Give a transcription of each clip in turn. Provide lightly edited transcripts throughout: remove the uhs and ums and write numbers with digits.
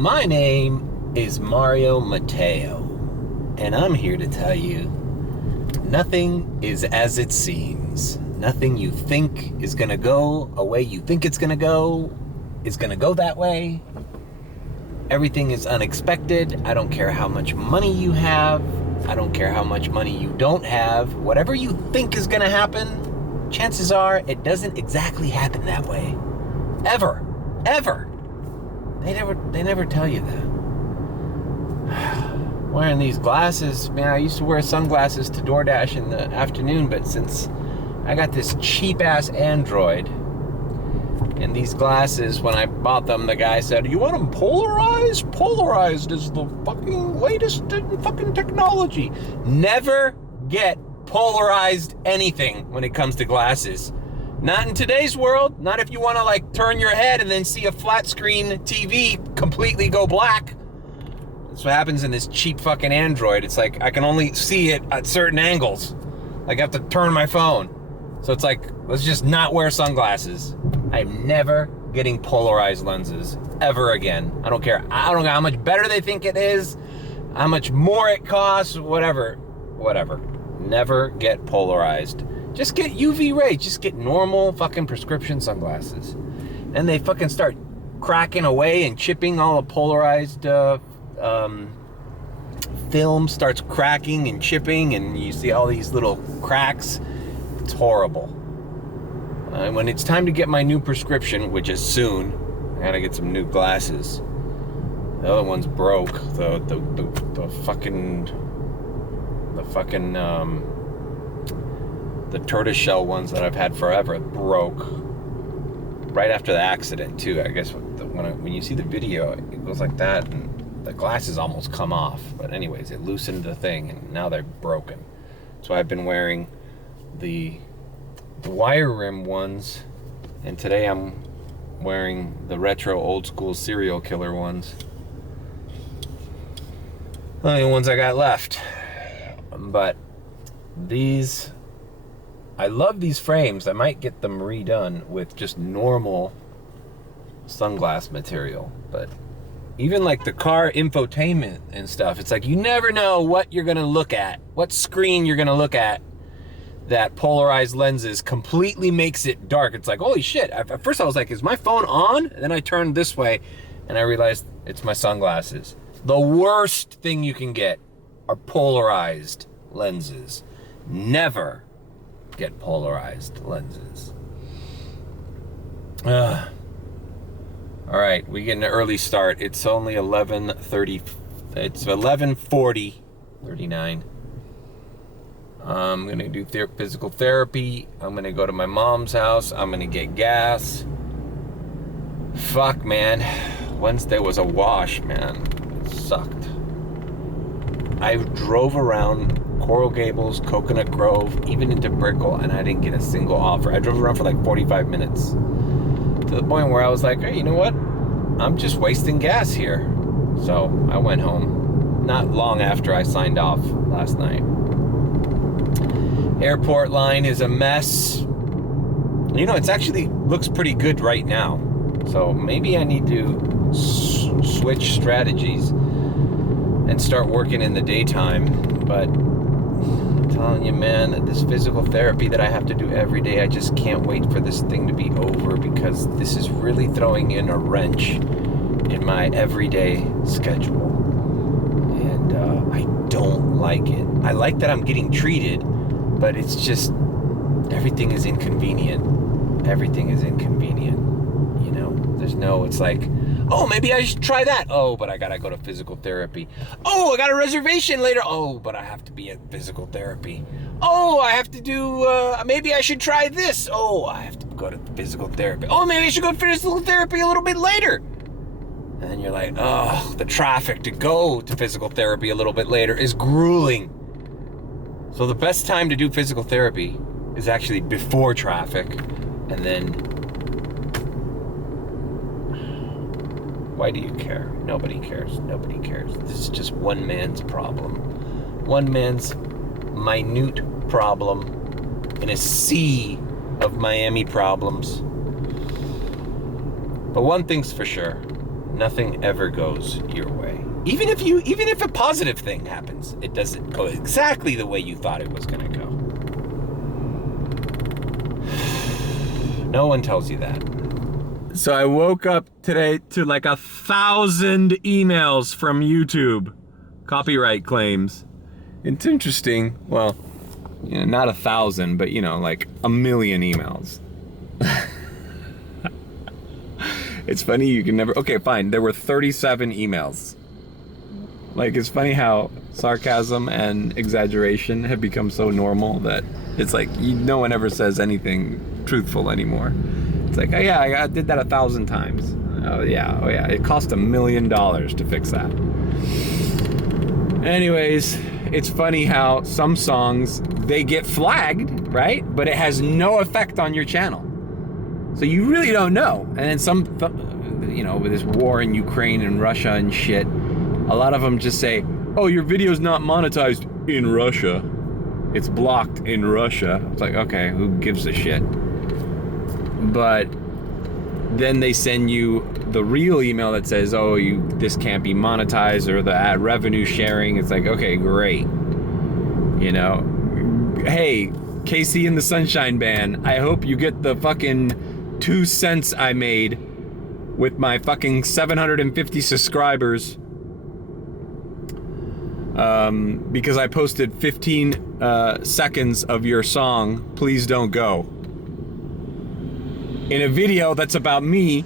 My name is Mario Mateo, and I'm here to tell you nothing is as it seems. Nothing you think is gonna go a way you think it's gonna go is gonna go that way. Everything is unexpected. I don't care how much money you have. I don't care how much money you don't have. Whatever you think is gonna happen, chances are it doesn't exactly happen that way. Ever. They never tell you that. Wearing these glasses, man, I used to wear sunglasses to DoorDash in the afternoon, but since I got this cheap-ass Android, and these glasses, when I bought them, the guy said, "You want them polarized? Polarized is the fucking latest in fucking technology." Never get polarized anything when it comes to glasses. Not in today's world. Not if you want to like turn your head and then see a flat screen TV completely go black. That's what happens in this cheap fucking Android. It's like I can only see it at certain angles. Like I have to turn my phone. So it's like, let's just not wear sunglasses. I'm never getting polarized lenses ever again. I don't care. I don't know how much better they think it is, how much more it costs, whatever. Never get polarized. Just get UV rays. Just get normal fucking prescription sunglasses. And they fucking start cracking away and chipping. All the polarized film starts cracking and chipping, and you see all these little cracks. It's horrible. When it's time to get my new prescription, which is soon, I gotta get some new glasses. The other one's broke. The tortoiseshell ones that I've had forever broke right after the accident too. I guess when you see the video, it goes like that, and the glasses almost come off. But anyways, it loosened the thing, and now they're broken. So I've been wearing the wire rim ones, and today I'm wearing the retro old school serial killer ones. The only ones I got left. But these, I love these frames. I might get them redone with just normal sunglass material. But even like the car infotainment and stuff, it's like you never know what you're gonna look at, what screen you're gonna look at. That polarized lenses completely makes it dark. It's like, holy shit. At first I was like, is my phone on? And then I turned this way and I realized it's my sunglasses. The worst thing you can get are polarized lenses. Never get polarized lenses. All right, we get an early start. It's only 11:30. It's 11:40, 39. I'm gonna do physical therapy. I'm gonna go to my mom's house. I'm gonna get gas. Fuck, man. Wednesday was a wash, man. It sucked. I drove around Coral Gables, Coconut Grove, even into Brickell, and I didn't get a single offer. I drove around for like 45 minutes. To the point where I was like, hey, you know what? I'm just wasting gas here. So I went home. Not long after I signed off last night. Airport line is a mess. You know, it's actually looks pretty good right now. So maybe I need to switch strategies and start working in the daytime. But I'm telling you, man, this physical therapy that I have to do every day, I just can't wait for this thing to be over, because this is really throwing in a wrench in my everyday schedule. And I don't like it. I like that I'm getting treated, but it's just, everything is inconvenient. Everything is inconvenient. You know, there's no, it's like, oh, maybe I should try that. Oh, but I gotta go to physical therapy. Oh, I got a reservation later. Oh, but I have to be at physical therapy. Oh, I have to do, maybe I should try this. Oh, I have to go to physical therapy. Oh, maybe I should go to physical therapy a little bit later. And then you're like, oh, the traffic to go to physical therapy a little bit later is grueling. So the best time to do physical therapy is actually before traffic. And then, why do you care? Nobody cares. Nobody cares. This is just one man's problem. One man's minute problem in a sea of Miami problems. But one thing's for sure. nothing ever goes your way. Even if a positive thing happens, it doesn't go exactly the way you thought it was going to go. No one tells you that. So I woke up today to like 1,000 emails from YouTube. Copyright claims. It's interesting. Well, not 1,000, but like 1,000,000 emails. It's funny, you can never... Okay, fine. There were 37 emails. Like, it's funny how sarcasm and exaggeration have become so normal that it's like no one ever says anything truthful anymore. It's like, oh yeah, I did that 1,000 times. Oh yeah. It cost $1 million to fix that. Anyways, it's funny how some songs, they get flagged, right? But it has no effect on your channel. So you really don't know. And then some, with this war in Ukraine and Russia and shit, a lot of them just say, oh, your video's not monetized in Russia. It's blocked in Russia. It's like, okay, who gives a shit? But then they send you the real email that says, oh, this can't be monetized, or the ad revenue sharing. It's like, okay, great. Hey, Casey and the Sunshine Band, I hope you get the fucking 2 cents I made with my fucking 750 subscribers. Because I posted 15 seconds of your song, Please Don't Go, in a video that's about me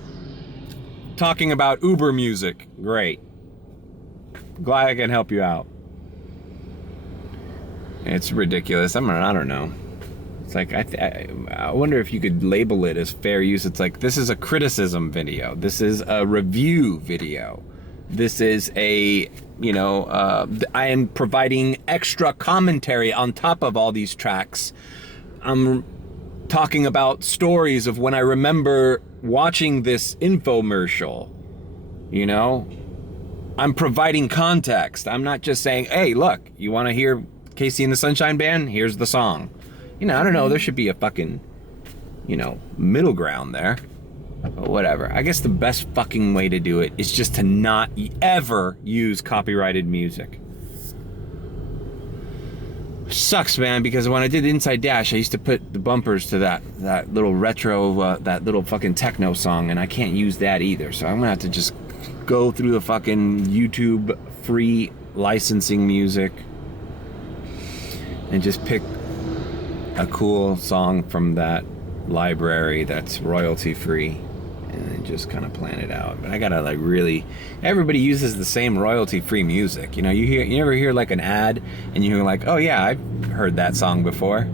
talking about Uber music. Great. Glad I can help you out. It's ridiculous. I don't know. It's like, I wonder if you could label it as fair use. It's like, this is a criticism video. This is a review video. This is I am providing extra commentary on top of all these tracks. I'm talking about stories of when I remember watching this infomercial. I'm providing context. I'm not just saying, hey, look, you want to hear Casey and the Sunshine Band? Here's the song. I don't know. There should be a fucking, middle ground there. But whatever. I guess the best fucking way to do it is just to not ever use copyrighted music. Sucks, man, because when I did Inside Dash, I used to put the bumpers to that little retro, that little fucking techno song, and I can't use that either. So I'm gonna have to just go through the fucking YouTube free licensing music and just pick a cool song from that library that's royalty free, and then just kind of plan it out. But I gotta everybody uses the same royalty free music. You never hear like an ad and you're like, oh yeah, I've heard that song before.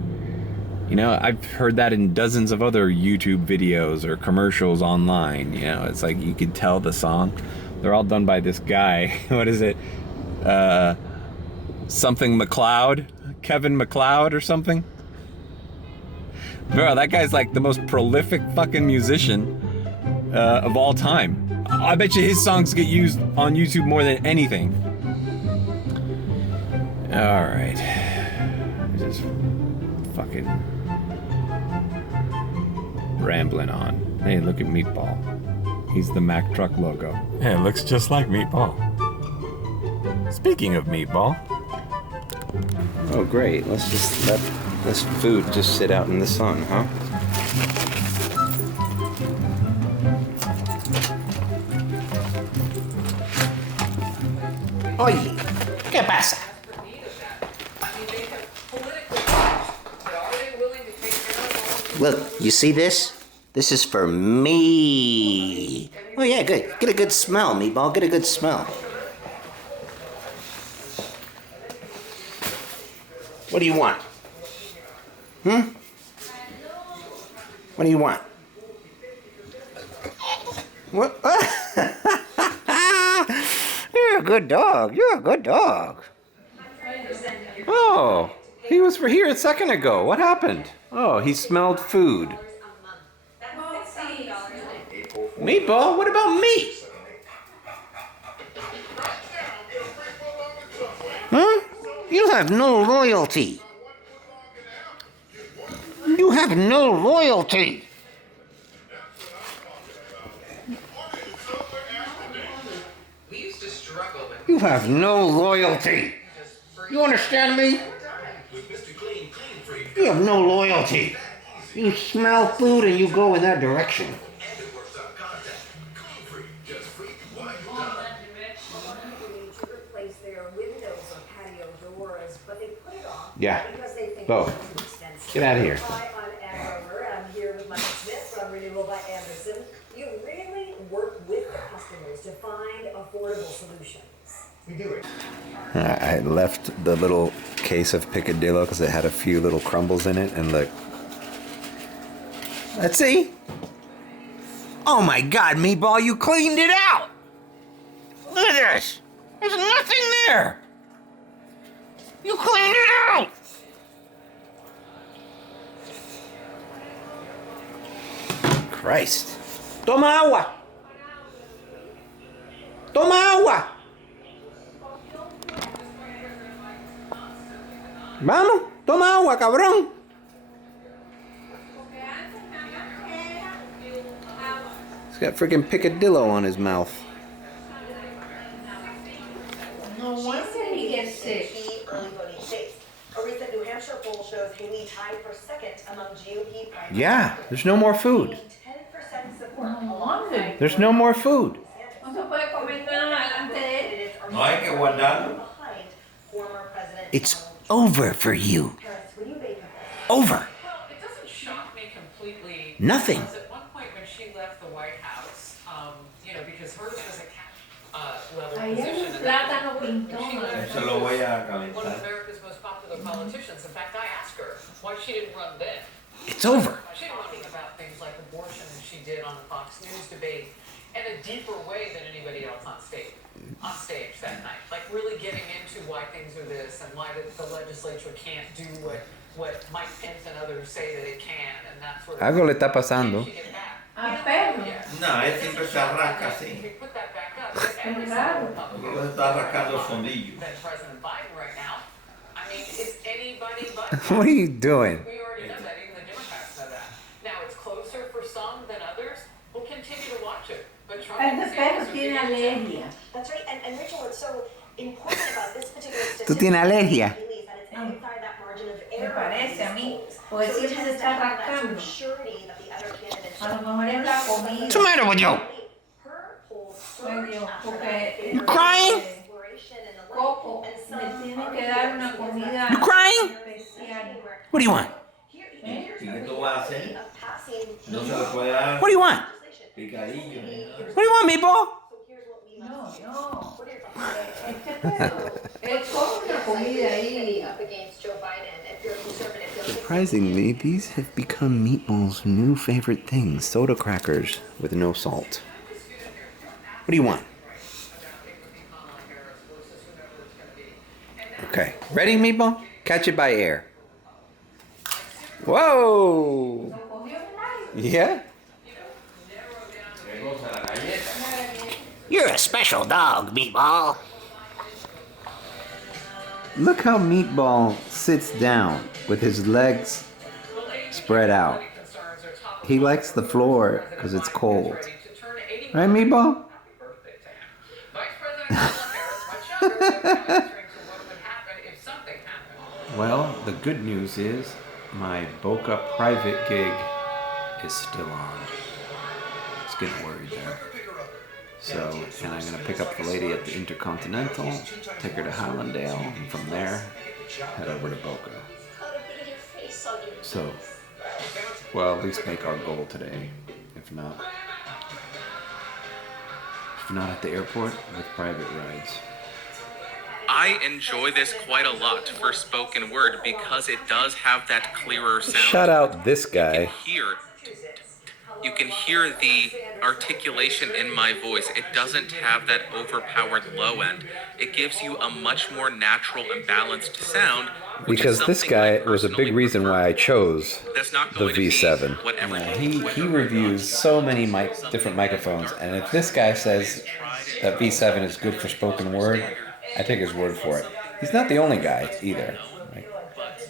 I've heard that in dozens of other YouTube videos or commercials online. It's like you could tell the song. They're all done by this guy. What is it? Something McLeod? Kevin McLeod or something? Bro, that guy's like the most prolific fucking musician of all time. I bet you his songs get used on YouTube more than anything. Alright. Just fucking rambling on. Hey, look at Meatball. He's the Mack Truck logo. Hey, it looks just like Meatball. Speaking of Meatball. Oh, great. Let's just let this food just sit out in the sun, huh? Oye, ¿qué pasa? Look, you see this? This is for me. Oh yeah, good. Get a good smell, Meatball. Get a good smell. What do you want? What do you want? What? You're a good dog. You're a good dog. Oh, he was here a second ago. What happened? Oh, he smelled food. Meatball, what about me? Huh? You have no loyalty. You have no loyalty. You have no loyalty. You understand me? You have no loyalty. You smell food and you go in that direction. Yeah. Bo, get out of here. Hi, I'm I'm here with Michael Smith from Renewal by Anderson. You really work with the customers to find affordable solutions. We do it. I left the little case of picadillo because it had a few little crumbles in it, and look. Let's see. Oh my God, Meatball, you cleaned it out. Look at this. There's nothing there. You cleaned it out. Christ. Toma agua. Toma agua. Vamos, toma agua, cabrón. He's got freaking picadillo on his mouth. No wonder he gets sick. Early voting states. A recent New Hampshire poll shows Haley tied for second among GOP primaries. Yeah, there's no more food. 10% support. There's no more food. No hay que guardarlo. It's over for you. Over. Well, it doesn't shock me completely. Nothing. Because at one point when she left the White House, because hers was a level position. And when she left, Eso lo voy a one of calentar. America's most popular politicians. In fact, I asked her why she didn't run then. It's over. She didn't run about things like abortion as she did on the Fox News debate in a deeper way than anybody else on stage that night. Like really getting into why things are this and why the legislature can't do what Mike Pence and others say that it can and that sort of Algo le está pasando. she get back. perro. No, él siempre se arranca así. We put that back up. Every single Republican Él está arrancando el fondillo. than President Biden right now. I mean, it's anybody but. What are you doing? We already know that. Even the Democrats know that. Now it's closer for some than others. We'll continue to watch it. But Trump and DeSantis are being alergia. That's right. And Rachel, what's so important about this particular Tú statistic tienes alergia. is that it's inside that margin of error. parece a mí, So porque it siempre se tends to está have that sort rascando. of surety that the other candidates A lo mejor es la comida. What's the matter with you? Her polls Ay, surged Dios, after porque that You crying? exploration and the like. Coco, And le some tienen que dar una comida You crying? especial. What do you want? ¿Y qué tú vas a hacer? of passing No se le puede dar What do you want? picadillo ni nada. What do you want, Meatball? So here's what we No, must no. What are your thoughts? Este perro, él come una comida ahí. Up against Joe Biden, if you're conservative, you'll Surprisingly, these have become Meatball's new favorite things. Soda crackers with no salt. What do you want? Okay. Ready, Meatball? Catch it by air. Whoa! Yeah? You're a special dog, Meatball. Look how Meatball sits down with his legs spread out. He likes the floor because it's cold. Right, Meatball? Well, the good news is my Boca private gig is still on. It's getting worried there. So, and I'm gonna pick up the lady at the Intercontinental, take her to Hollandale, and from there, head over to Boca. So, well, at least make our goal today. If not at the airport, with private rides. I enjoy this quite a lot for spoken word because it does have that clearer sound. Shout out this guy. You can hear the articulation in my voice. It doesn't have that overpowered low end. It gives you a much more natural and balanced sound. which is Because this something guy I was a big personally reason why I chose That's not the going to be V7. whatever He reviews so many different microphones, and if this guy says that V7 is good for spoken word, I take his word for it. He's not the only guy either. Like,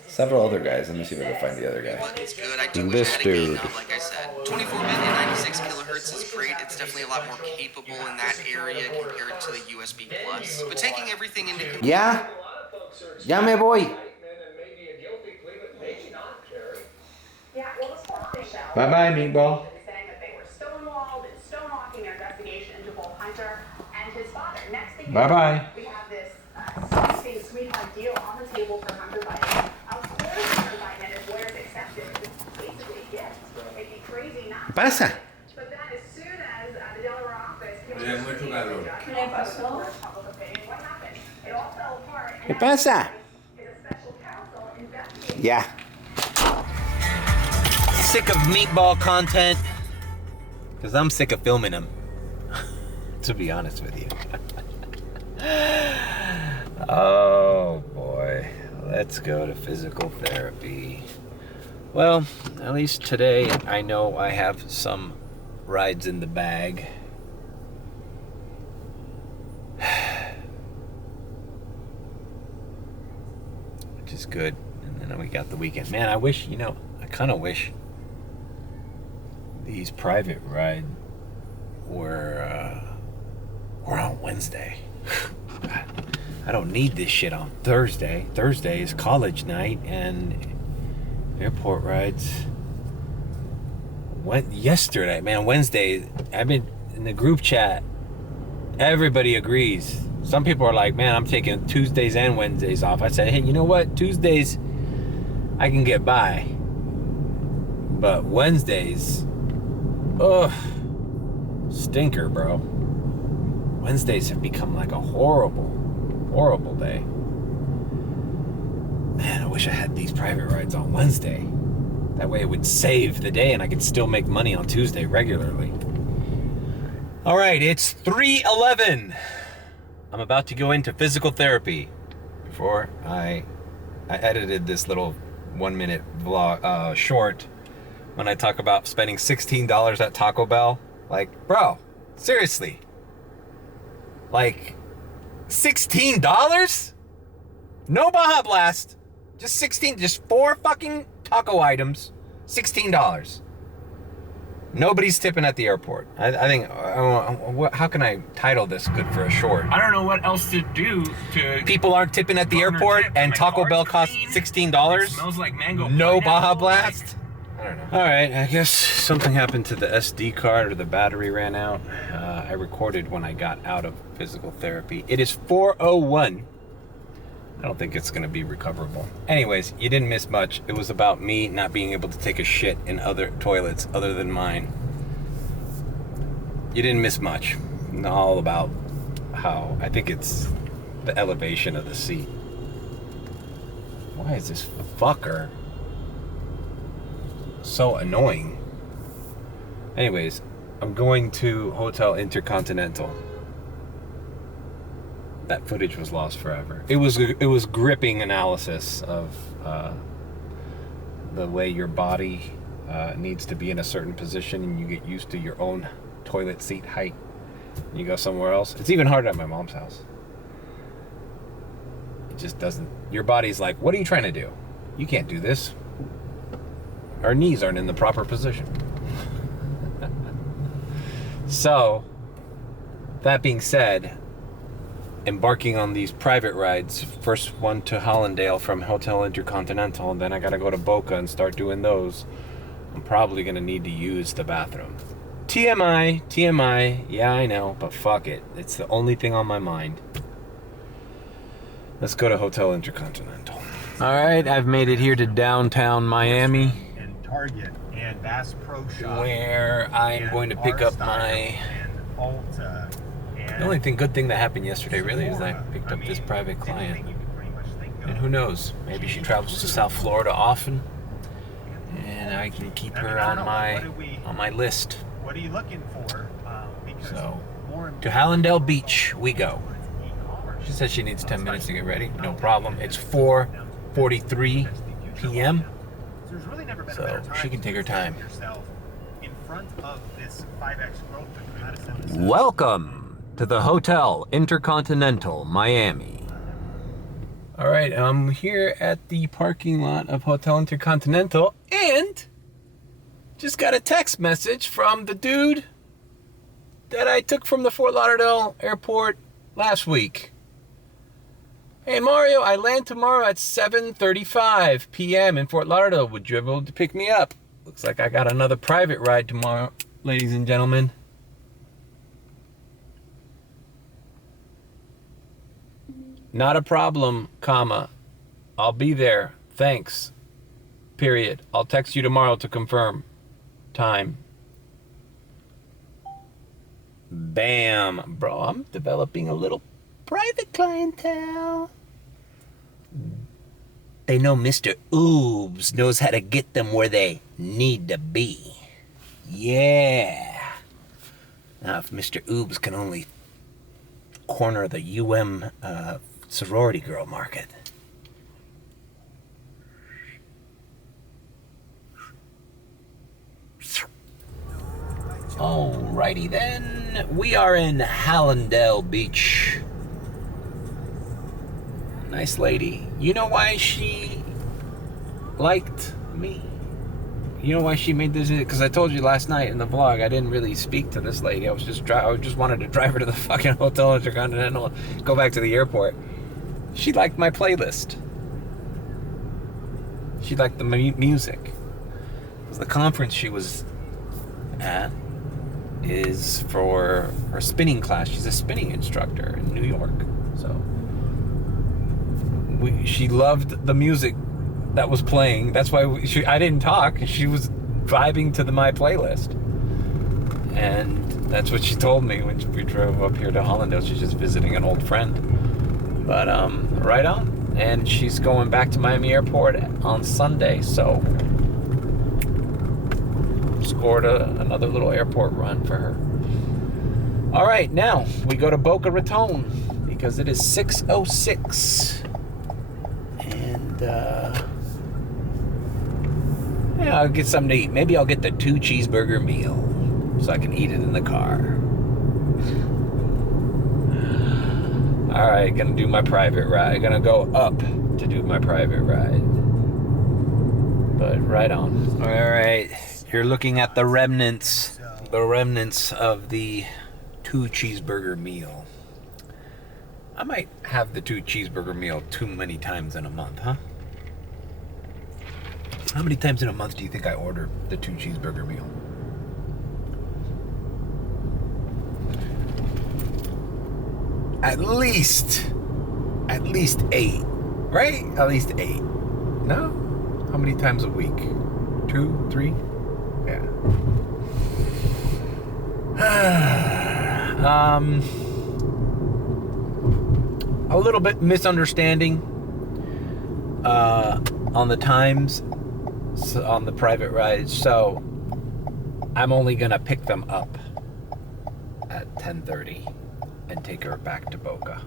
several other guys. Let me see if I can find the other guy. It's good. I do And wish this I had a gig, dude. like I said. 24-bit and 96 kilohertz is great. It's definitely a lot more capable in that area compared to the USB Plus. But taking everything into consideration... Ya. Ya me voy. Bye-bye, meatball. Saying that they were stonewalled and stonewalking their investigation into both Hunter and his father. Next thing Bye-bye. we have this sweeping sweetheart deal on the table for Hunter Biden. Of course, Hunter Biden and his lawyers accepted it. It's basically a gift. It'd be crazy not to. Pasa. But then as soon as the Delaware office came ¿Qué le pasó? what happened? It all fell apart. ¿Qué pasa? And a special counsel investigated. Yeah. Sick of meatball content. Because I'm sick of filming them. To be honest with you. Oh boy. Let's go to physical therapy. Well, at least today I know I have some rides in the bag. Which is good. And then we got the weekend. Man, I wish, I kind of wish these private rides were on Wednesday. I don't need this shit on Thursday. Thursday is college night and airport rides went yesterday. Man, Wednesday, I've been in the group chat. Everybody agrees. Some people are like, man, I'm taking Tuesdays and Wednesdays off. I said, hey, you know what? Tuesdays, I can get by. But Wednesdays, ugh, stinker, bro. Wednesdays have become like a horrible day. Man, I wish I had these private rides on Wednesday. That way it would save the day and I could still make money on Tuesday regularly. All right, it's 3:11. I'm about to go into physical therapy. Before I edited this little 1-minute vlog short when I talk about spending $16 at Taco Bell. Like, bro, seriously. Like, $16? No Baja Blast. Just 4 fucking taco items. $16. Nobody's tipping at the airport. I think, how can I title this good for a short? I don't know what else to do to... People aren't tipping at the airport and Taco Bell costs $16? It smells like mango. No Baja Blast? I don't know. All right, I guess something happened to the SD card or the battery ran out. I recorded when I got out of physical therapy. It is 4:01. I don't think it's going to be recoverable. Anyways, you didn't miss much. It was about me not being able to take a shit in other toilets other than mine. You didn't miss much. All about how I think it's the elevation of the seat. Why is this fucker so annoying? Anyways, I'm going to Hotel Intercontinental. That footage was lost forever. It was gripping analysis of the way your body needs to be in a certain position, and you get used to your own toilet seat height. You go somewhere else. It's even harder at my mom's house. It just doesn't. Your body's like, what are you trying to do? You can't do this. Our knees aren't in the proper position. So, that being said, embarking on these private rides, first one to Hollandale from Hotel Intercontinental, and then I gotta go to Boca and start doing those. I'm probably gonna need to use the bathroom. TMI, yeah, I know, but fuck it. It's the only thing on my mind. Let's go to Hotel Intercontinental. All right, I've made it here to downtown Miami, and Target and Bass Pro Shop, where I'm going to pick up my... The only good thing that happened yesterday really is I picked up this private client. And who knows, maybe she travels to South Florida often, and I can keep her on my list. What are you looking for? So, to Hallandale Beach we go. She says she needs 10 minutes to get ready. No problem. It's 4:43 p.m. So she can take her time. Welcome to the Hotel Intercontinental Miami. All right, I'm here at the parking lot of Hotel Intercontinental and just got a text message from the dude that I took from the Fort Lauderdale airport last week. Hey Mario, I land tomorrow at 7:35 p.m. in Fort Lauderdale. Would you be able to pick me up? Looks like I got another private ride tomorrow, ladies and gentlemen. Not a problem, comma. I'll be there. Thanks. Period. I'll text you tomorrow to confirm time. Bam. Bro, I'm developing a little private clientele. They know Mr. Oobs knows how to get them where they need to be. Yeah. Now, if Mr. Oobs can only corner the sorority girl market. Alrighty then, we are in Hallandale Beach. Nice lady. You know why she liked me? You know why she made this? Because I told you last night in the vlog, I didn't really speak to this lady. I just wanted to drive her to the fucking hotel Intercontinental, go back to the airport. She liked my playlist. She liked the music. Because the conference she was at is for her spinning class. She's a spinning instructor in New York. So she loved the music that was playing. That's why I didn't talk. She was vibing to my playlist. And that's what she told me when we drove up here to Hallandale. She's just visiting an old friend. But right on. And she's going back to Miami Airport on Sunday. So scored another little airport run for her. All right, now we go to Boca Raton because it is 6:06. And yeah, I'll get something to eat. Maybe I'll get the 2 cheeseburger meal so I can eat it in the car. All right, gonna do my private ride. Gonna go up to do my private ride. But right on. All right, you're looking at the remnants of the 2 cheeseburger meal. I might have the 2 cheeseburger meal too many times in a month, huh? How many times in a month do you think I order the 2 cheeseburger meal? At least 8, right? At least 8. No? How many times a week? 2, 3? Yeah. A little bit misunderstanding on the times on the private rides, so I'm only gonna pick them up at 10:30 and take her back to Boca.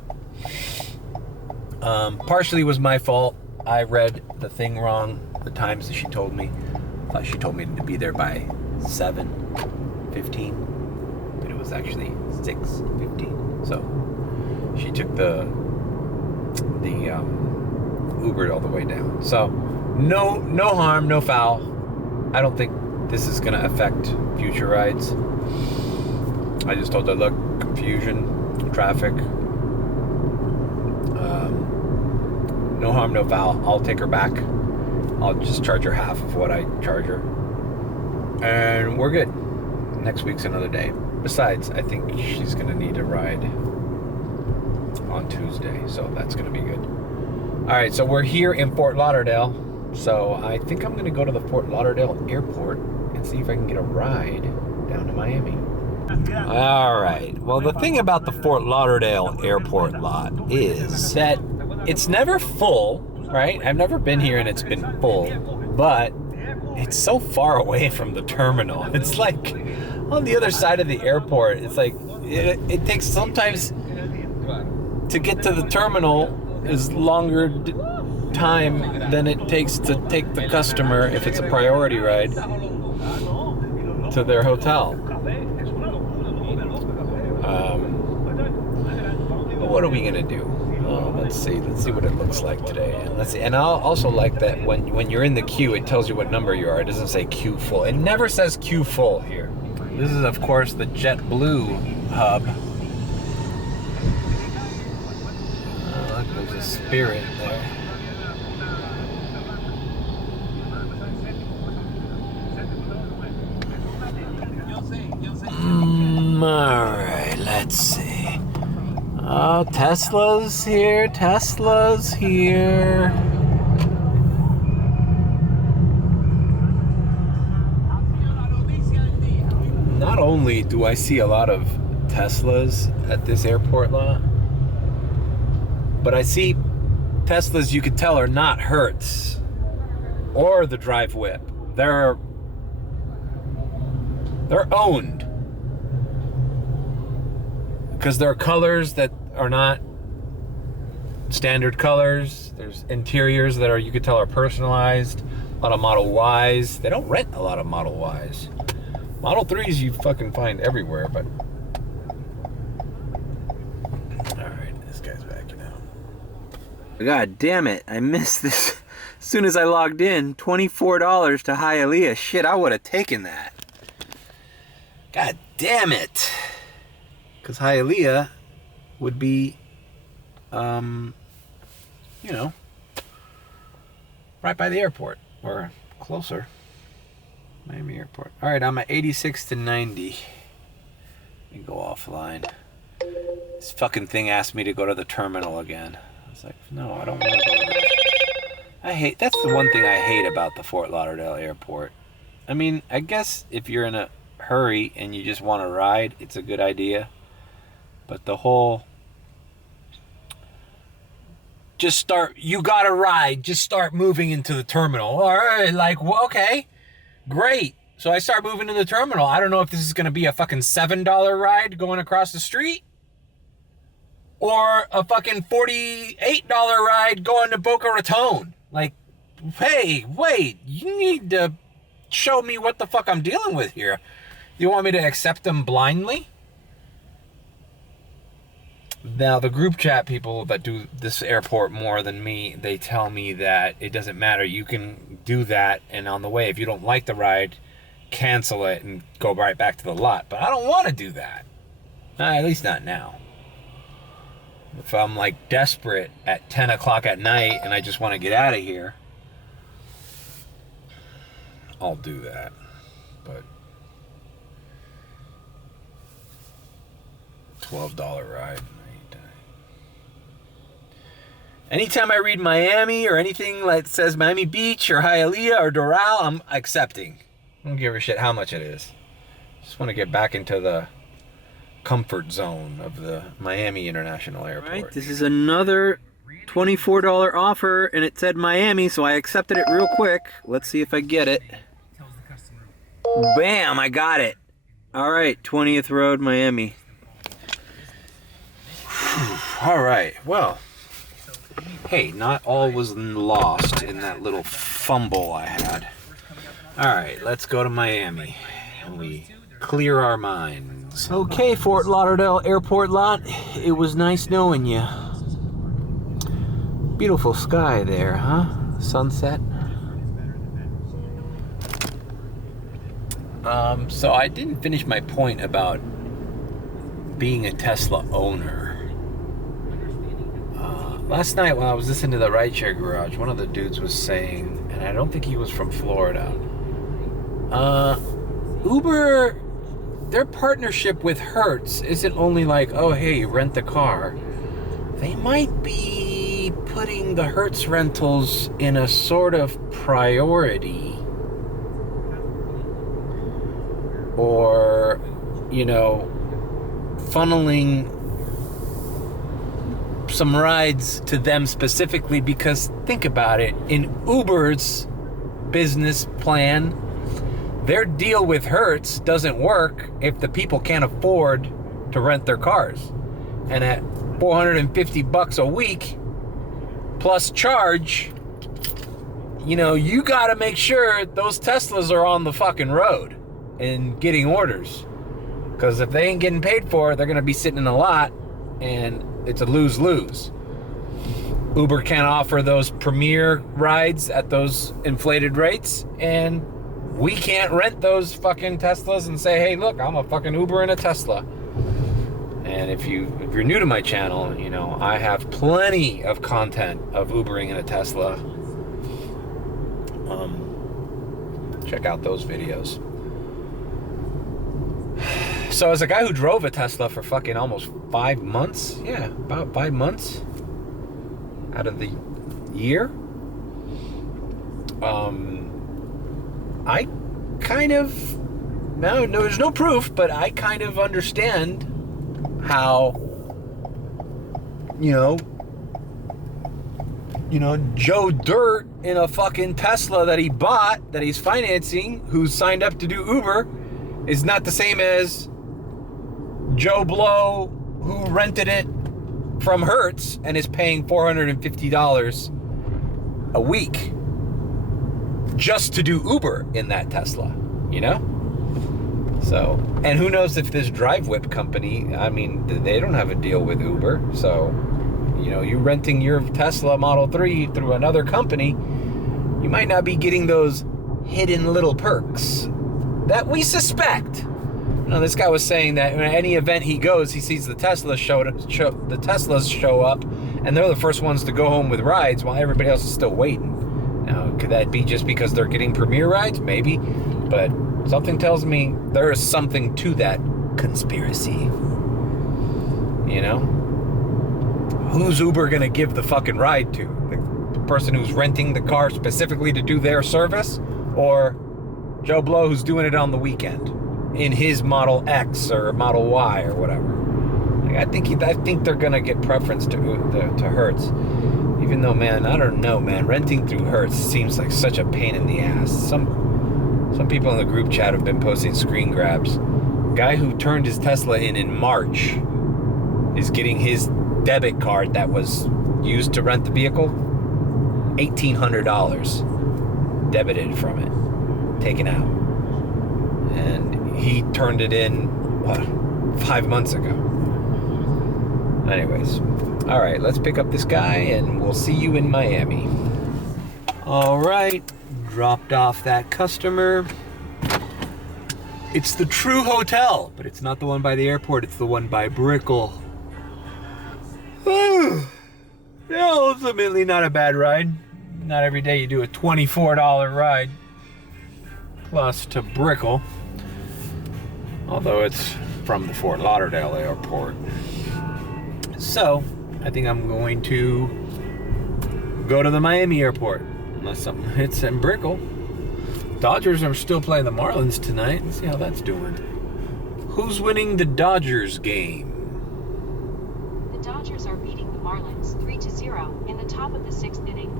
Partially was my fault. I read the thing wrong, the times that she told me. I thought she told me to be there by 7:15, but it was actually 6:15. So she took the Uber all the way down. So no harm, no foul. I don't think this is gonna affect future rides. I just told her, look, confusion, traffic. No harm, no foul. I'll take her back. I'll just charge her half of what I charge her. And we're good. Next week's another day. Besides, I think she's gonna need a ride on Tuesday, so that's gonna be good. All right, so we're here in Fort Lauderdale. So I think I'm going to go to the Fort Lauderdale airport and see if I can get a ride down to Miami. All right. Well, the thing about the Fort Lauderdale airport lot is that it's never full, right? I've never been here and it's been full, but it's so far away from the terminal. It's like on the other side of the airport. It's like it takes sometimes to get to the terminal is longer time than it takes to take the customer, if it's a priority ride, to their hotel. But what are we gonna do? Let's see what it looks like today. And let's see. And I'll also like that when you're in the queue, it tells you what number you are. It doesn't say queue full. It never says queue full here. This is, of course, the JetBlue hub. Look, there's a Spirit there. Alright, let's see. Oh, Tesla's here. Tesla's here. Not only do I see a lot of Teslas at this airport lot, but I see Teslas you could tell are not Hertz or the Drive Whip. They're owned. Because there are colors that are not standard colors. There's interiors that are, you could tell, are personalized. A lot of Model Ys. They don't rent a lot of Model Ys. Model 3s you fucking find everywhere, but... Alright, this guy's backing out. God damn it, I missed this. As soon as I logged in, $24 to Hialeah. Shit, I would have taken that. God damn it. Because Hialeah would be, you know, right by the airport, or closer. Miami Airport. All right, I'm at 86 to 90. Let me go offline. This fucking thing asked me to go to the terminal again. I was like, no, I don't want to go to that. That's the one thing I hate about the Fort Lauderdale airport. I mean, I guess if you're in a hurry and you just want to ride, it's a good idea. But the whole, you gotta ride, just start moving into the terminal. All right, like, well, okay, great. So I start moving to the terminal. I don't know if this is gonna be a fucking $7 ride going across the street, or a fucking $48 ride going to Boca Raton. Like, hey, wait, you need to show me what the fuck I'm dealing with here. You want me to accept them blindly? Now, the group chat people that do this airport more than me, they tell me that it doesn't matter. You can do that, and on the way, if you don't like the ride, cancel it and go right back to the lot. But I don't want to do that. At least not now. If I'm like desperate at 10 o'clock at night and I just want to get out of here, I'll do that. But $12 ride. Anytime I read Miami or anything that says Miami Beach or Hialeah or Doral, I'm accepting. I don't give a shit how much it is. Just want to get back into the comfort zone of the Miami International Airport. Right, this is another $24 offer, and it said Miami, so I accepted it real quick. Let's see if I get it. Bam, I got it. All right, 20th Road, Miami. All right, well. Hey, not all was lost in that little fumble I had. Alright, let's go to Miami. And we clear our minds. Okay, Fort Lauderdale airport lot. It was nice knowing you. Beautiful sky there, huh? Sunset. So I didn't finish my point about being a Tesla owner. Last night when I was listening to the rideshare garage, one of the dudes was saying, and I don't think he was from Florida, Uber, their partnership with Hertz isn't only like, oh hey, rent the car. They might be putting the Hertz rentals in a sort of priority. Or, you know, funneling some rides to them specifically, because think about it, in Uber's business plan, their deal with Hertz doesn't work if the people can't afford to rent their cars. And at $450 a week plus charge, you know, you got to make sure those Teslas are on the fucking road and getting orders, because if they ain't getting paid for it, they're going to be sitting in a lot, and it's a lose-lose. Uber can't offer those premier rides at those inflated rates, and we can't rent those fucking Teslas and say, hey, look, I'm a fucking Uber in a Tesla. And if you're new to my channel, you know, I have plenty of content of Ubering in a Tesla. Check out those videos. So as a guy who drove a Tesla for fucking almost 5 months, yeah, about 5 months out of the year, I kind of, no, there's no proof, but I kind of understand how, you know, Joe Dirt in a fucking Tesla that he bought, that he's financing, who's signed up to do Uber, is not the same as Joe Blow, who rented it from Hertz and is paying $450 a week just to do Uber in that Tesla, you know? So, and who knows if this Drive Whip company, I mean, they don't have a deal with Uber, so, you know, you renting your Tesla Model 3 through another company, you might not be getting those hidden little perks that we suspect. You know, this guy was saying that in any event he goes, he sees the Teslas show up, and they're the first ones to go home with rides while everybody else is still waiting. Now, could that be just because they're getting premier rides? Maybe, but something tells me there is something to that conspiracy. You know? Who's Uber gonna give the fucking ride to? The person who's renting the car specifically to do their service? Or Joe Blow who's doing it on the weekend in his Model X or Model Y or whatever? Like, I think they're gonna get preference to Hertz. Even though, man, I don't know, man. Renting through Hertz seems like such a pain in the ass. Some people in the group chat have been posting screen grabs. Guy who turned his Tesla in March is getting his debit card that was used to rent the vehicle, $1,800 debited from it, taken out. And he turned it in, what, 5 months ago. Anyways, all right, let's pick up this guy and we'll see you in Miami. All right, dropped off that customer. It's the True Hotel, but it's not the one by the airport, it's the one by Brickell. Yeah, ultimately not a bad ride. Not every day you do a $24 ride plus to Brickell, although it's from the Fort Lauderdale airport. So I think I'm going to go to the Miami airport unless something hits in Brickell. Dodgers are still playing the Marlins tonight. Let's see how that's doing. Who's winning the Dodgers game? The Dodgers are beating the Marlins 3-0 in the top of the 6th inning.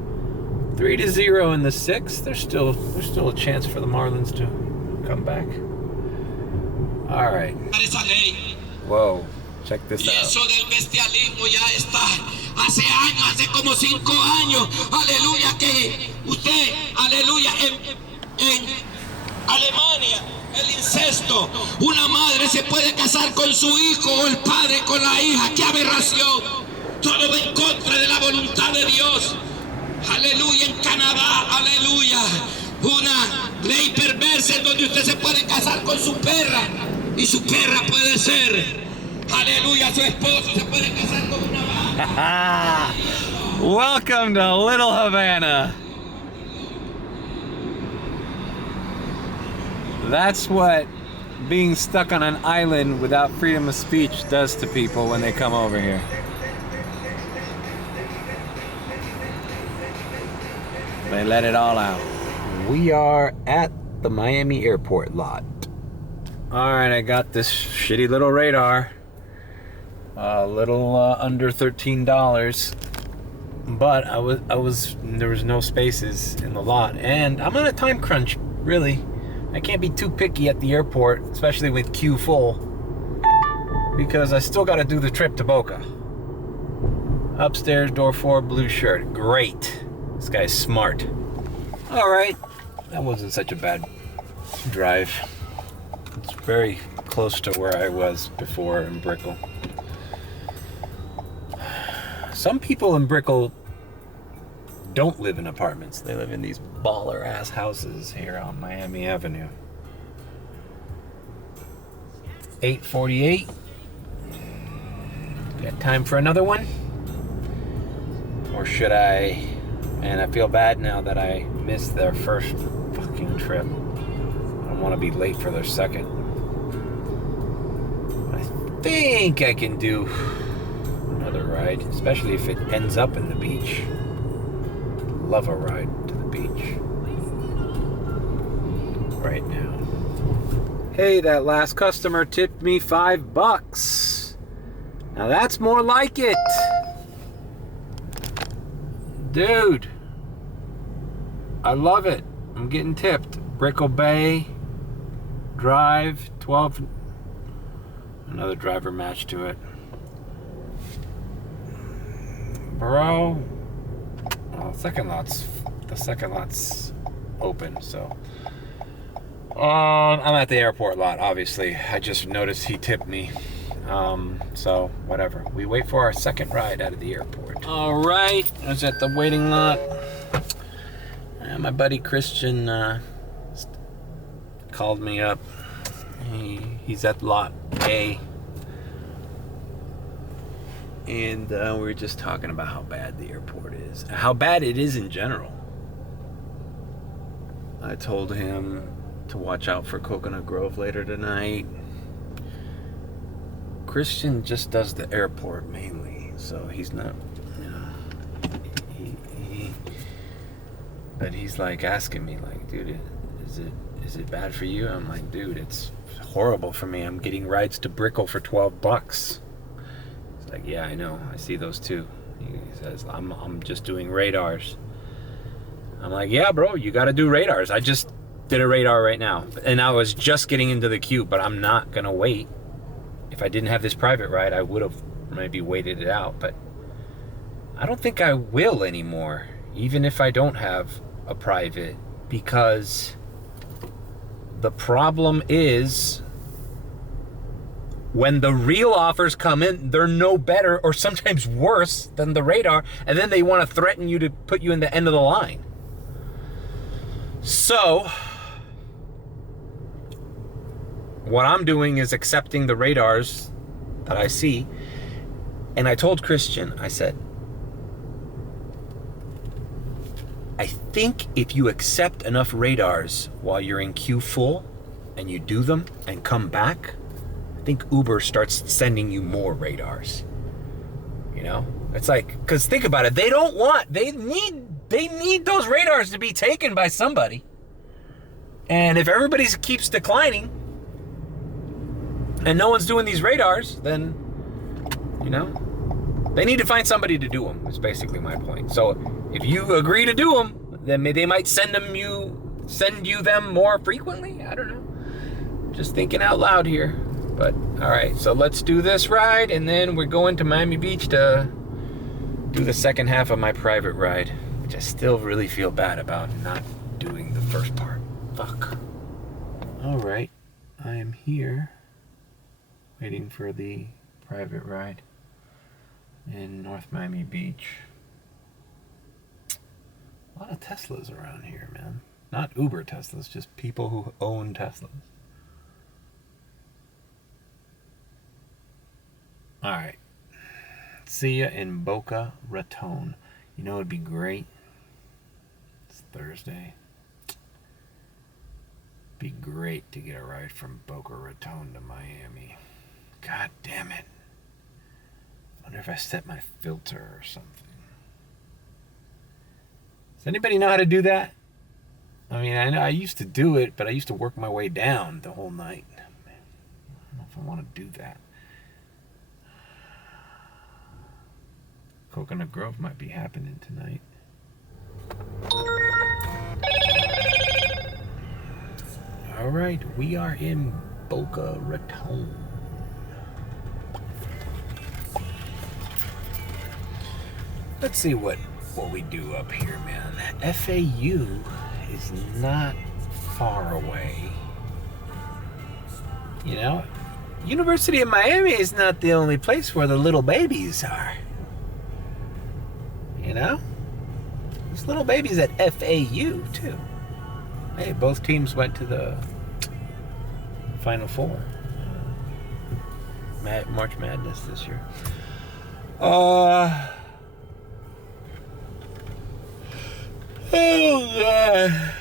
3-0 in the 6th. There's still a chance for the Marlins to come back. All right. Whoa. Check this out. Eso del bestialismo ya está. Hace años, hace como 5 años, aleluya, que usted, aleluya, en Alemania, el incesto, una madre se puede casar con su hijo o el padre con la hija. ¡Qué aberración! Todo va en contra de la voluntad de Dios. Aleluya, en Canadá, aleluya, una ley perversa en donde usted se puede casar con su perra y su perra puede ser, aleluya, su esposo se puede casar con una vaca. Welcome to Little Havana. That's what being stuck on an island without freedom of speech does to people when they come over here. They let it all out. We are at the Miami airport lot. All right, I got this shitty little radar. A little under $13, but there was no spaces in the lot, and I'm on a time crunch. Really, I can't be too picky at the airport, especially with queue full, because I still got to do the trip to Boca. Upstairs, door 4, blue shirt. Great. This guy's smart. All right, that wasn't such a bad drive. It's very close to where I was before in Brickell. Some people in Brickell don't live in apartments. They live in these baller ass houses here on Miami Avenue. 8:48. Got time for another one? Or should I? Man, I feel bad now that I missed their first fucking trip. I don't want to be late for their second. I think I can do another ride, especially if it ends up in the beach. Love a ride to the beach. Right now. Hey, that last customer tipped me $5. Now that's more like it. Dude, I love it. I'm getting tipped. Brickell Bay Drive, 12. Another driver match to it. Bro. Well, the second lot's open, so. I'm at the airport lot, obviously. I just noticed he tipped me. So, whatever. We wait for our second ride out of the airport. All right, I was at the waiting lot. My buddy Christian called me up. He's at lot A. And we were just talking about how bad the airport is. How bad it is in general. I told him to watch out for Coconut Grove later tonight. Christian just does the airport mainly, so he's not, you know, but he's like asking me like, dude, is it bad for you? I'm like, dude, it's horrible for me. I'm getting rides to Brickell for $12. He's like, yeah, I know, I see those too. He says, I'm just doing radars. I'm like, yeah, bro, you got to do radars. I just did a radar right now, and I was just getting into the queue, but I'm not gonna wait. If I didn't have this private ride, I would have maybe waited it out, but I don't think I will anymore, even if I don't have a private, because the problem is when the real offers come in, they're no better or sometimes worse than the radar, and then they want to threaten you to put you in the end of the line. So what I'm doing is accepting the radars that I see. And I told Christian, I said, I think if you accept enough radars while you're in queue full and you do them and come back, I think Uber starts sending you more radars. You know? It's like, because think about it, they need those radars to be taken by somebody. And if everybody keeps declining, and no one's doing these radars, then, you know, they need to find somebody to do them, is basically my point. So if you agree to do them, then they might send you them more frequently. I don't know. Just thinking out loud here. But, all right, so let's do this ride, and then we're going to Miami Beach to do the second half of my private ride, which I still really feel bad about not doing the first part. Fuck. All right, I am here. Waiting for the private ride in North Miami Beach. A lot of Teslas around here, man. Not Uber Teslas, just people who own Teslas. Alright. See ya in Boca Raton. You know it'd be great? It's Thursday. Be great to get a ride from Boca Raton to Miami. God damn it. Wonder if I set my filter or something. Does anybody know how to do that? I mean, I know I used to do it, but I used to work my way down the whole night. Man, I don't know if I want to do that. Coconut Grove might be happening tonight. All right, we are in Boca Raton. Let's see what we do up here, man. FAU is not far away. You know, University of Miami is not the only place where the little babies are. You know? This little baby's at FAU, too. Hey, both teams went to the Final Four. March Madness this year. Oh, God.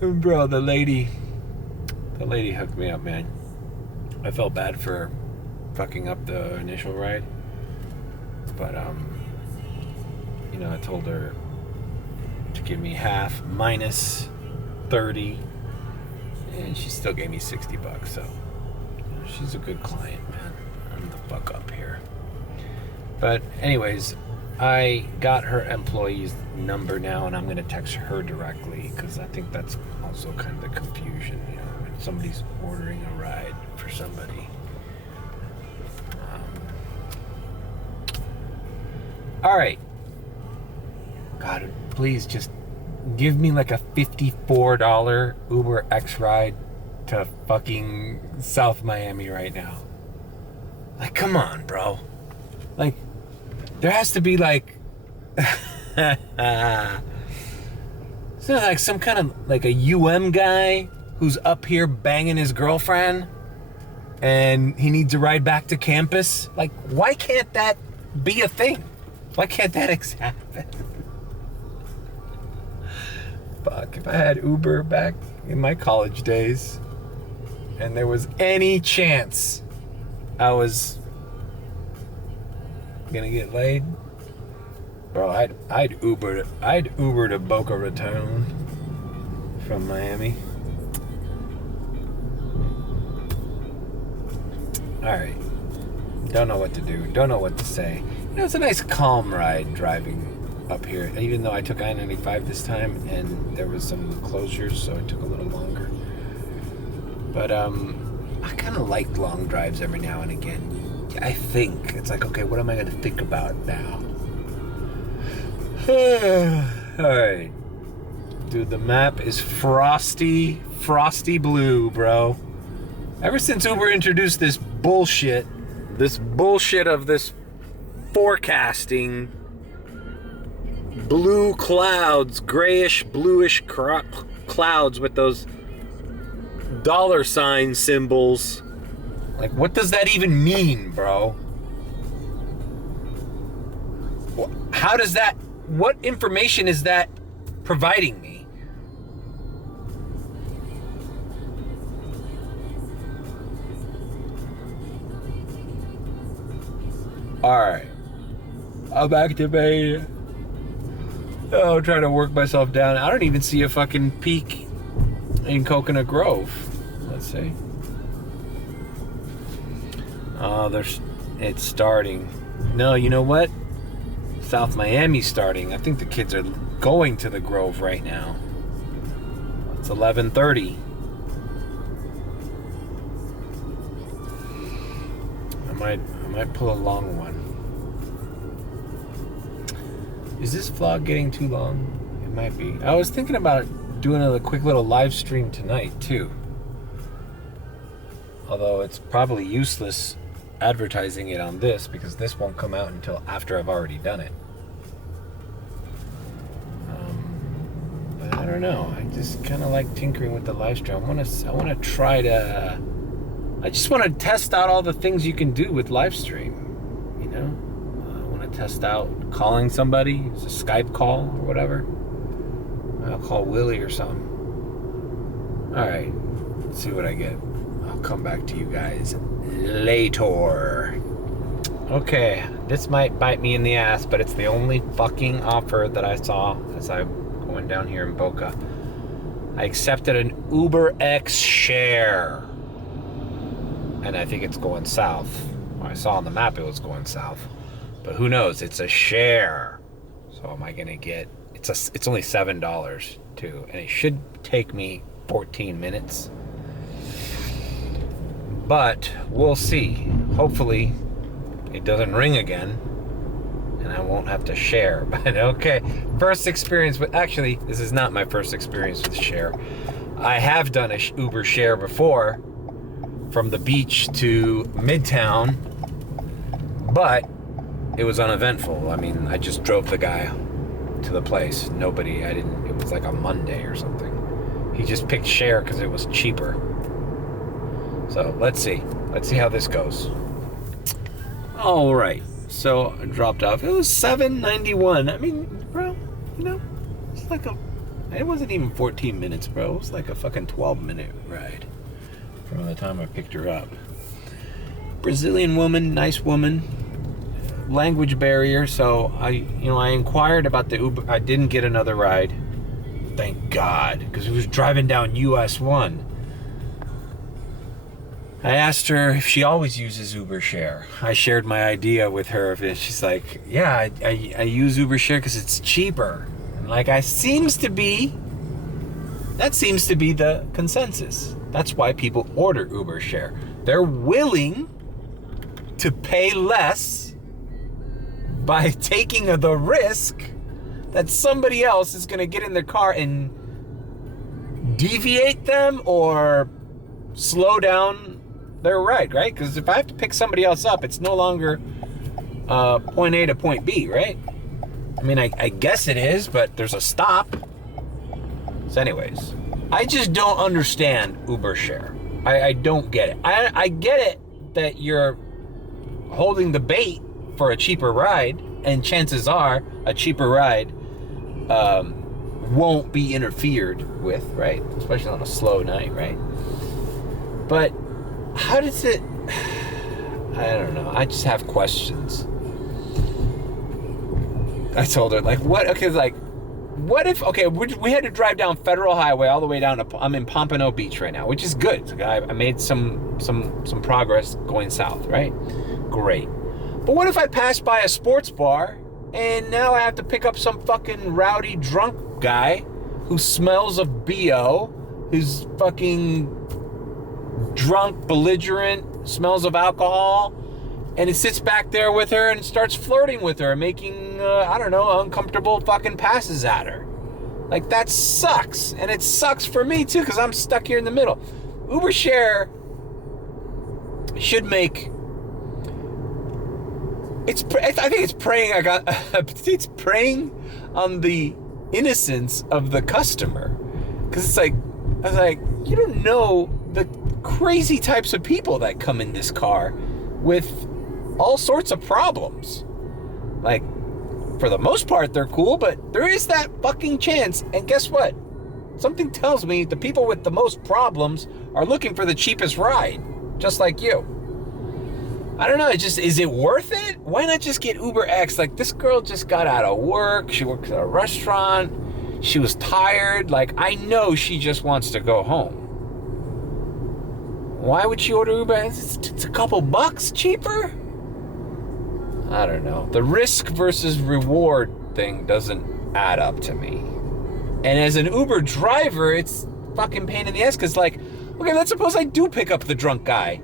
Bro, the lady hooked me up, man. I felt bad for fucking up the initial ride. But, you know, I told her to give me half minus 30, and she still gave me $60, so she's a good client, man. I'm the fuck up here. But anyways, I got her employee's number now, and I'm going to text her directly, because I think that's also kind of the confusion, you know, when somebody's ordering a ride for somebody. All right. God, please just give me like a $54 Uber X ride to fucking South Miami right now. Like, come on, bro. Like, there has to be like, isn't it like some kind of like a guy who's up here banging his girlfriend and he needs a ride back to campus? Like, why can't that be a thing? Why can't that happen? Fuck, if I had Uber back in my college days and there was any chance I was gonna get laid, bro, I'd Uber to Boca Raton from Miami. Alright. Don't know what to do, don't know what to say. You know, it's a nice calm ride driving up here, even though I took I-95 this time and there was some closures, so it took a little longer. But I kind of like long drives every now and again. I think it's like, okay, what am I going to think about now? Alright, dude, the map is frosty blue, bro. Ever since Uber introduced this bullshit of this forecasting, blue clouds, grayish, bluish clouds with those $ symbols. Like, what does that even mean, bro? How does that, what information is that providing me? Alright. I'm activated. Oh, I'm trying to work myself down. I don't even see a fucking peak in Coconut Grove. Let's see. Oh, it's starting. No, you know what? South Miami's starting. I think the kids are going to the Grove right now. It's 11:30. I might pull a long one. Is this vlog getting too long? It might be. I was thinking about doing a quick little live stream tonight too. Although it's probably useless advertising it on this because this won't come out until after I've already done it. But I don't know. I just kind of like tinkering with the live stream. I want to try to. I just want to test out all the things you can do with live stream. You know, I want to test out calling somebody. It's a Skype call or whatever. I'll call Willie or something. All right, let's see what I get. I'll come back to you guys later. Okay, this might bite me in the ass, but it's the only fucking offer that I saw as I'm going down here in Boca. I accepted an Uber X share. And I think it's going south. Well, I saw on the map it was going south. But who knows? It's a share. So am I going to get... It's only $7 too. And it should take me 14 minutes. But we'll see. Hopefully it doesn't ring again. And I won't have to share. But okay. First experience with... Actually, this is not my first experience with share. I have done a Uber share before. From the beach to Midtown, but it was uneventful. I mean, I just drove the guy to the place. Nobody, it was like a Monday or something. He just picked share because it was cheaper. So let's see how this goes. All right, so I dropped off. It was $7.91. I mean, bro, you know, it's like it wasn't even 14 minutes, bro. It was like a fucking 12-minute ride from the time I picked her up. Brazilian woman, nice woman. Language barrier, so I inquired about the Uber. I didn't get another ride. Thank God, because it was driving down US 1. I asked her if she always uses Uber Share. I shared my idea with her. She's like, yeah, I use Uber Share because it's cheaper. And like, that seems to be the consensus. That's why people order Uber Share. They're willing to pay less by taking the risk that somebody else is going to get in their car and deviate them or slow down their ride, right? Because if I have to pick somebody else up, it's no longer point A to point B, right? I mean, I guess it is, but there's a stop. So anyways, I just don't understand Uber Share. I don't get it. I get it that you're holding the bait for a cheaper ride, and chances are a cheaper ride won't be interfered with, right? Especially on a slow night, right? But how does it, I don't know. I just have questions. I told her, like, what if, okay, we had to drive down Federal Highway all the way down to, I'm in Pompano Beach right now, which is good. I made some progress going south, right? Great. But what if I pass by a sports bar and now I have to pick up some fucking rowdy drunk guy who smells of BO, who's fucking drunk, belligerent, smells of alcohol, and he sits back there with her and starts flirting with her, making, uncomfortable fucking passes at her. Like, that sucks. And it sucks for me too, because I'm stuck here in the middle. Uber Share should make... I think it's preying. It's preying on the innocence of the customer, because it's like, I was like, you don't know the crazy types of people that come in this car with all sorts of problems. Like, for the most part, they're cool, but there is that fucking chance. And guess what? Something tells me the people with the most problems are looking for the cheapest ride, just like you. I don't know, is it worth it? Why not just get Uber X? Like, this girl just got out of work. She works at a restaurant. She was tired. Like, I know she just wants to go home. Why would she order Uber X? It's a couple bucks cheaper? I don't know. The risk versus reward thing doesn't add up to me. And as an Uber driver, it's fucking pain in the ass, because, like, okay, let's suppose I do pick up the drunk guy.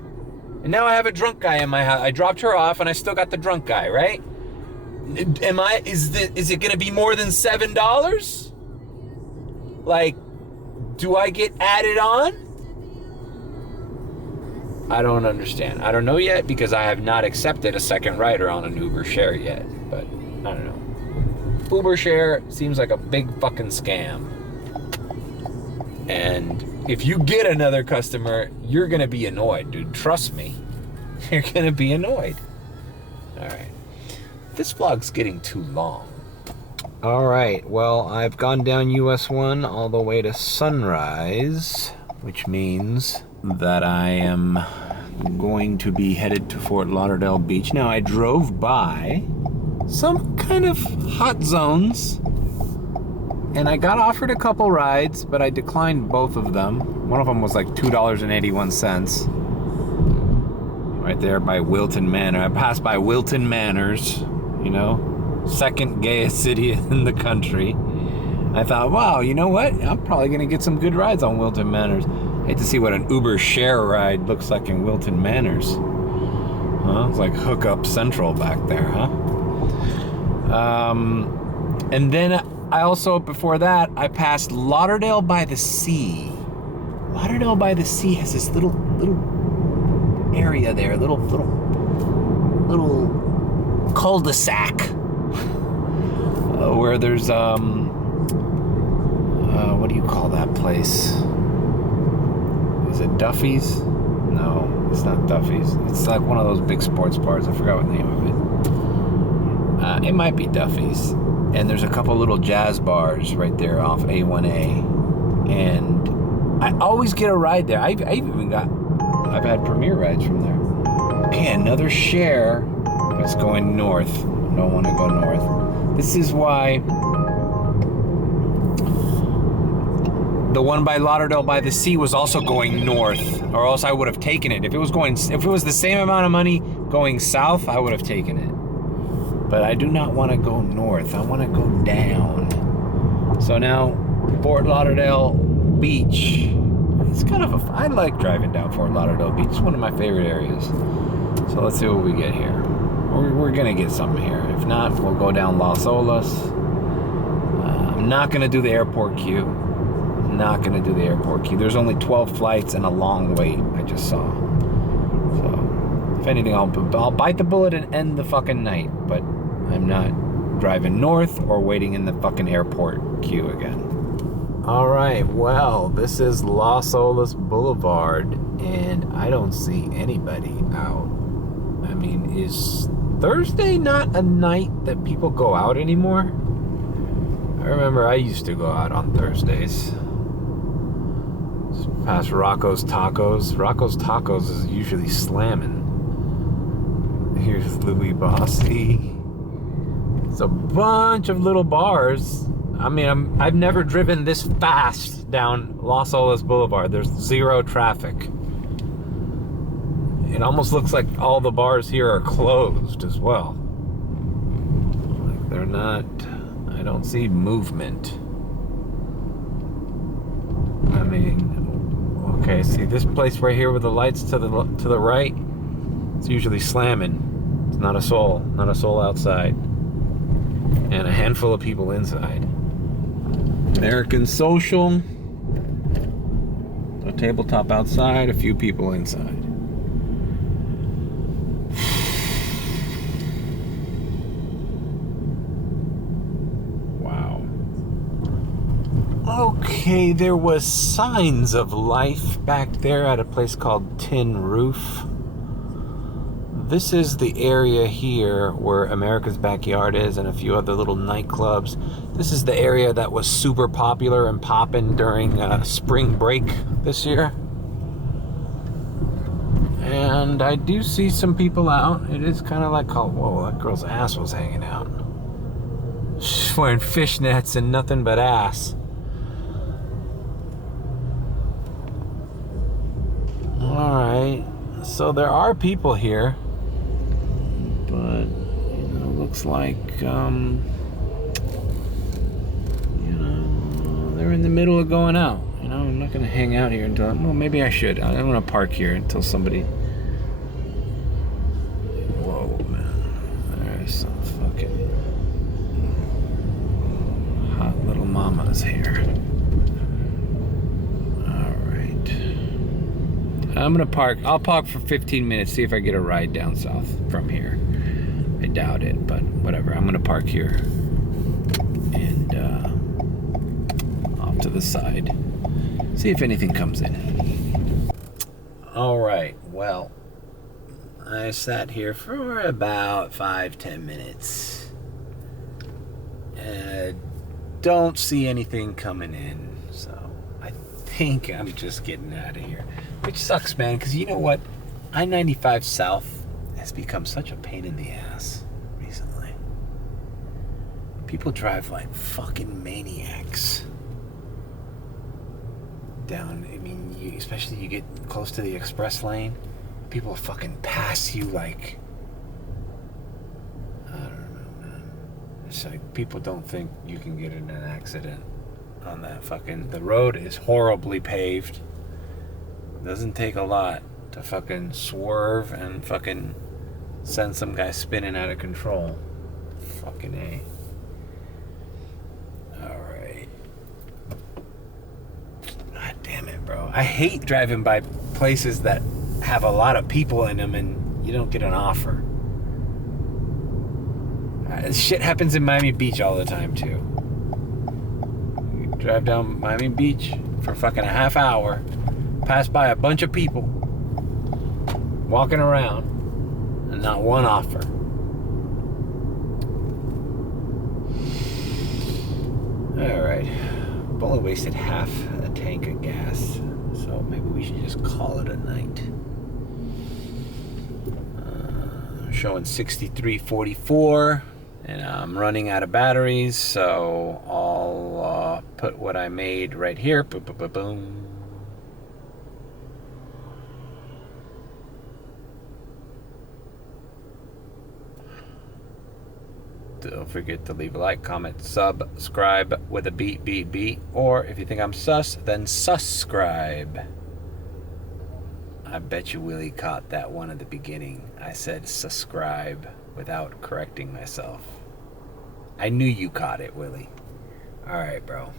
And now I have a drunk guy in my house. I dropped her off and I still got the drunk guy, right? Is it gonna be more than $7? Like, do I get added on? I don't understand. I don't know yet, because I have not accepted a second rider on an Uber Share yet. But I don't know. Uber Share seems like a big fucking scam. And if you get another customer, you're gonna be annoyed, dude. Trust me. You're gonna be annoyed. Alright. This vlog's getting too long. Alright, well, I've gone down US 1 all the way to Sunrise, which means that I am going to be headed to Fort Lauderdale Beach. Now, I drove by some kind of hot zones, and I got offered a couple rides, but I declined both of them. One of them was like $2.81. Right there by Wilton Manor. I passed by Wilton Manors, you know, second gayest city in the country. I thought, wow, you know what? I'm probably gonna get some good rides on Wilton Manors. I hate to see what an Uber Share ride looks like in Wilton Manors. Huh? It's like hookup central back there, huh? And then I also, before that, I passed Lauderdale by the Sea. Lauderdale by the Sea has this little area there, little cul-de-sac, where where there's what do you call that place? Is it Duffy's? No, it's not Duffy's. It's like one of those big sports bars. I forgot what the name of it. It might be Duffy's. And there's a couple little jazz bars right there off A1A. And I always get a ride there. I've had Premier rides from there. Okay, another share. It's going north. I don't want to go north. This is why the one by Lauderdale by the sea was also going north, or else I would have taken it. If it was the same amount of money going south, I would have taken it. But I do not want to go north. I want to go down. So now, Fort Lauderdale Beach. It's kind of I like driving down Fort Lauderdale Beach. It's one of my favorite areas. So let's see what we get here. We're gonna get something here. If not, we'll go down Las Olas. I'm not gonna do the airport queue. Not gonna do the airport queue. There's only 12 flights and a long wait. I just saw. So, if anything, I'll bite the bullet and end the fucking night. But I'm not driving north or waiting in the fucking airport queue again. All right, well, this is Las Olas Boulevard, and I don't see anybody out. I mean, is Thursday not a night that people go out anymore? I remember I used to go out on Thursdays. Just past Rocco's Tacos. Rocco's Tacos is usually slamming. Here's Louis Bossy. It's a bunch of little bars. I mean, I've never driven this fast down Las Olas Boulevard. There's zero traffic. It almost looks like all the bars here are closed as well. Like they're not, I don't see movement. I mean, okay, see this place right here with the lights to the right, it's usually slamming. It's not a soul outside. And a handful of people inside. American Social, a tabletop outside, a few people inside. Wow. Okay, there was signs of life back there at a place called Tin Roof. This is the area here where America's Backyard is and a few other little nightclubs. This is the area that was super popular and popping during spring break this year. And I do see some people out. It is kind of like, oh, whoa, that girl's ass was hanging out. She's wearing fishnets and nothing but ass. Alright, so there are people here. But, you know, looks like, you know, they're in the middle of going out. You know, I'm not going to hang out here until, well, maybe I should. I'm going to park here until somebody, whoa, man. There's some fucking hot little mamas here. Alright. I'm going to park. I'll park for 15 minutes, see if I get a ride down south from here. I doubt it, but whatever. I'm gonna park here and off to the side. See if anything comes in. All right, well, I sat here for about 5-10 minutes. Don't see anything coming in, so I think I'm just getting out of here. Which sucks, man, because you know what? I-95 South has become such a pain in the ass recently. People drive like fucking maniacs down. I mean, especially you get close to the express lane, people fucking pass you like, I don't know, man. It's like people don't think you can get in an accident on that fucking, the road is horribly paved. Doesn't take a lot to fucking swerve and fucking send some guy spinning out of control. Fucking A. Alright. God damn it, bro. I hate driving by places that have a lot of people in them and you don't get an offer. Shit happens in Miami Beach all the time too. You drive down Miami Beach for fucking a half hour, pass by a bunch of people walking around, and not one offer. Alright. I've only wasted half a tank of gas, so maybe we should just call it a night. Showing 63.44, and I'm running out of batteries, so I'll put what I made right here. Boom, boom, boom, boom. Don't forget to leave a like, comment, subscribe with a beat, or if you think I'm sus, then subscribe. I bet you Willie caught that one at the beginning. I said subscribe without correcting myself. I knew you caught it, Willie. All right, bro.